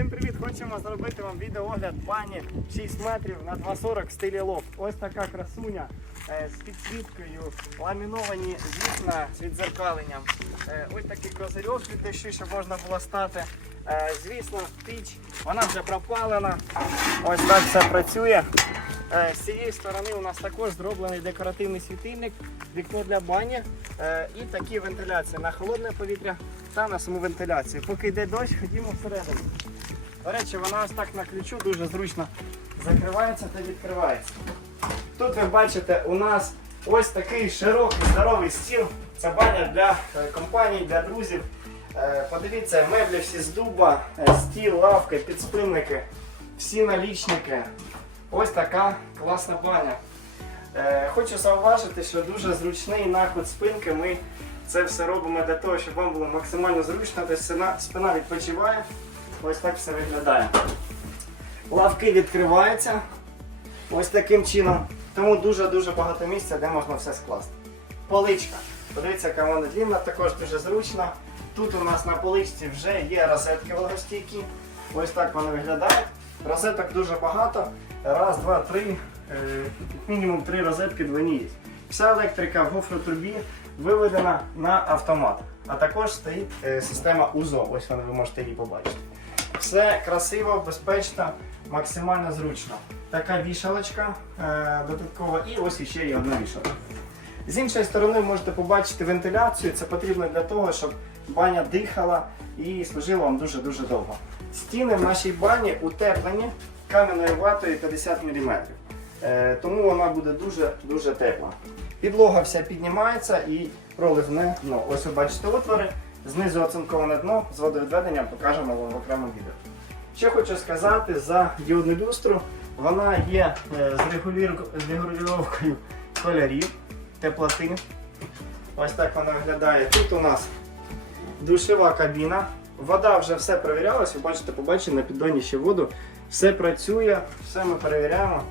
Всім привіт! Хочемо зробити вам відеоогляд бані 6 метрів на 2,40 в стилі лофт. Ось така красуня е, з підсвіткою, ламіновані вікна з відзеркаленням. Е, Ось такий козирьок від дощу, щоб можна було стати. Е, Звісно, піч, вона вже пропалена. Ось так все працює. З цієї сторони у нас також зроблений декоративний світильник, вікно для бані і такі вентиляції на холодне повітря та на саму вентиляцію. Поки йде дощ, ходімо всередину. До речі, вона ось так на ключу дуже зручно закривається та відкривається. Тут ви бачите, у нас ось такий широкий здоровий стіл. Це баня для е, компаній, для друзів. Е, Подивіться, меблі всі з дуба, е, стіл, лавки, підспинники, всі налічники. Ось така класна баня. Хочу зауважити, що дуже зручний наход спинки. Ми це все робимо для того, щоб вам було максимально зручно, тобто спина відпочиває. Ось так все виглядає. Лавки відкриваються ось таким чином. Тому дуже-дуже багато місця, де можна все скласти. Поличка. Подивіться, яка вона длінна, також дуже зручна. Тут у нас на поличці вже є розетки вологостійкі. Ось так вони виглядають. Розеток дуже багато. Раз, два, три. Е, Мінімум три розетки двойні є. Вся електрика в гофротрубі виведена на автомат. А також стоїть е, система УЗО. Ось вона ви можете її побачити. Все красиво, безпечно, максимально зручно. Така вішалочка е, додаткова і ось іще є одна вішалка. З іншої сторони можете побачити вентиляцію. Це потрібно для того, щоб баня дихала і служила вам дуже-дуже довго. Стіни в нашій бані утеплені кам'яною ватою 50 мм. Е, тому вона буде дуже-дуже тепла. Підлога вся піднімається і проливне дно. Ось ви бачите отвори, знизу оцинковане дно з водовідведенням покажемо вам в окремому відео. Ще хочу сказати за діодну люстру. Вона є е, з регулюванням кольорів, теплоти. Ось так вона виглядає. Тут у нас душова кабіна. Вода вже все перевірялась, ви бачите, побачите на піддоні ще воду. Все працює, все ми перевіряємо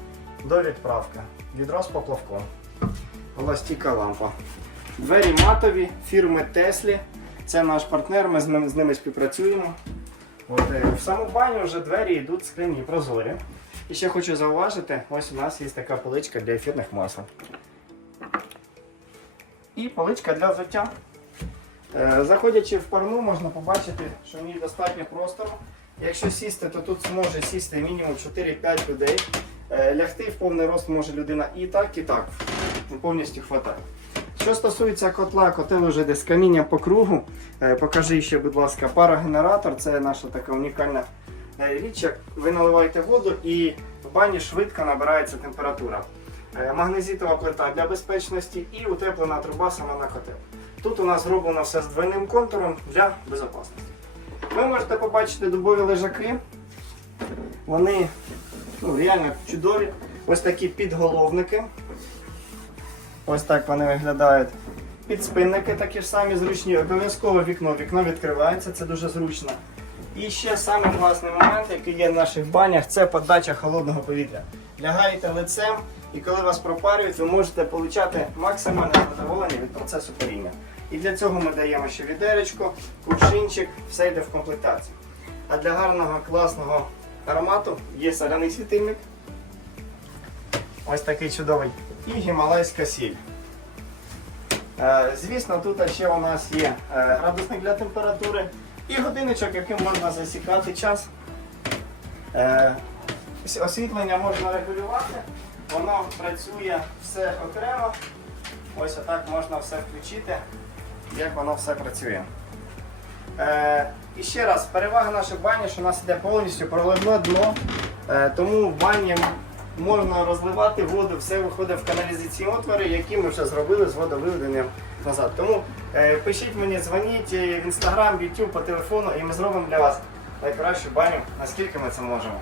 до відправки. Відро з поплавком. Ластіка лампа. Двері матові фірми Теслі. Це наш партнер, ми з ним- з ними співпрацюємо. От, е, в саму баню вже двері йдуть скляні, прозорі. І ще хочу зауважити, ось у нас є така поличка для ефірних масел. І поличка для взуття. Е, Заходячи в парну, можна побачити, що в ній достатньо простору. Якщо сісти, то тут зможе сісти мінімум 4-5 людей. Е, Лягти в повний рост може людина і так, і так. Повністю хватає. Що стосується котла, котел вже десь з камінням по кругу. Е, Покажи ще, будь ласка, парогенератор. Це наша така унікальна е, річ. Ви наливаєте воду і в бані швидко набирається температура. Е, Магнезитова плита для безпечності і утеплена труба саме на котел. Тут у нас зроблено все з двойним контуром для безпечності. Ви можете побачити дубові лежаки. Вони ну, реально чудові. Ось такі підголовники. Ось так вони виглядають. Підспинники такі ж самі зручні. Обов'язково вікно. Вікно відкривається, це дуже зручно. І ще самий класний момент, який є в наших банях, це подача холодного повітря. Лягаєте лицем, і коли вас пропарюють, ви можете отримати максимальне задоволення від процесу паріння. І для цього ми даємо ще відеречко, кувшинчик, все йде в комплектацію. А для гарного класного аромату є соляний світильник. Ось такий чудовий. І гімалайська сіль. Е, Звісно, тут ще у нас є е, градусник для температури і годинничок, яким можна засікати час. Е, Освітлення можна регулювати, воно працює все окремо. Ось отак можна все включити, як воно все працює. Е, і ще раз, перевага нашої бані, що у нас іде повністю проливне дно, е, тому в бані можна розливати воду, все виходить в каналізаційні отвори, які ми вже зробили з водовиведенням назад. Тому е, пишіть мені, дзвоніть е, в інстаграм, ютуб по телефону, і ми зробимо для вас найкращу баню, наскільки ми це можемо.